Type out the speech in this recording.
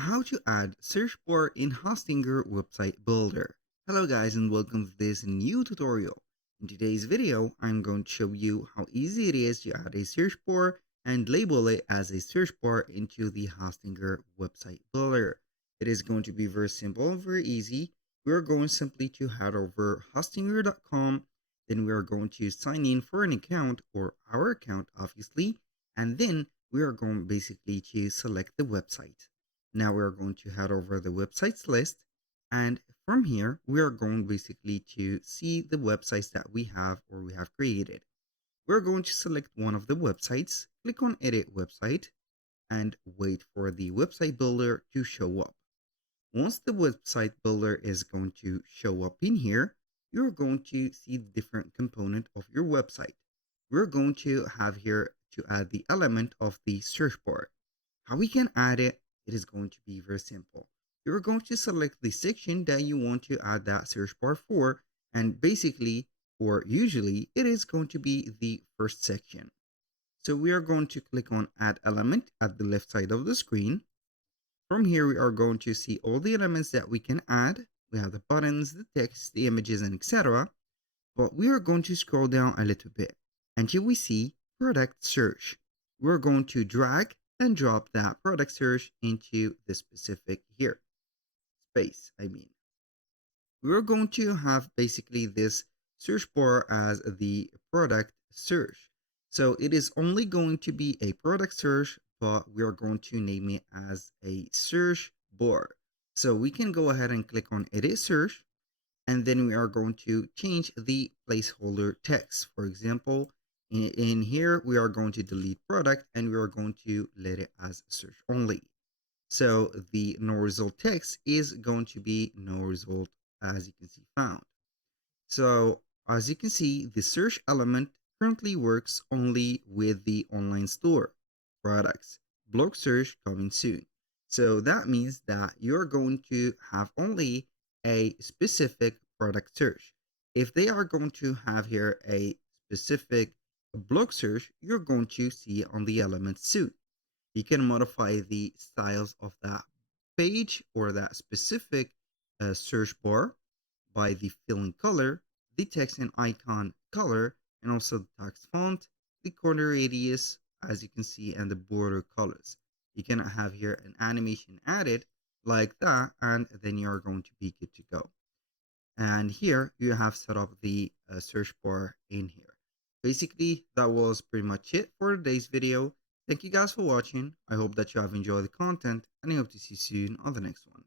How to add search bar in Hostinger website builder. Hello guys and welcome to this new tutorial. In today's video, I'm going to show you how easy it is to add a search bar and label it as a search bar into the Hostinger website builder. It is going to be very simple and very easy. We're going simply to head over hostinger.com. Then we are going to sign in for an account or our account obviously. And then we are going basically to select the website. Now we're going to head over the websites list. And from here, we are going basically to see the websites that we have or we have created. We're going to select one of the websites, click on edit website, and wait for the website builder to show up. Once the website builder is going to show up in here, you're going to see the different component of your website. We're going to have here to add the element of the search bar. How we can add it, it is going to be very simple. You're going to select the section that you want to add that search bar for, and basically, or usually, it is going to be the first section. So we are going to click on Add Element at the left side of the screen. From here, we are going to see all the elements that we can add. We have the buttons, the text, the images, and etc. But we are going to scroll down a little bit until we see product search. We're going to drag and drop that product search into the specific here space. We're going to have basically this search bar as the product search. So it is only going to be a product search, but we are going to name it as a search bar. So we can go ahead and click on edit search, and then we are going to change the placeholder text. For example, in here, we are going to delete product and we are going to let it as search only. So the no result text is going to be no result, as you can see, found. So as you can see, the search element currently works only with the online store products. Blog search coming soon. So that means that you're going to have only a specific product search. If they are going to have here a specific blog search, you're going to see it on the element soon. You can modify the styles of that page or that specific search bar by the filling color, the text and icon color, and also the text font, the corner radius, as you can see, and the border colors. You can have here an animation added like that, and then you are going to be good to go. And here you have set up the search bar in here. Basically, that was pretty much it for today's video. Thank you guys for watching. I hope that you have enjoyed the content, and I hope to see you soon on the next one.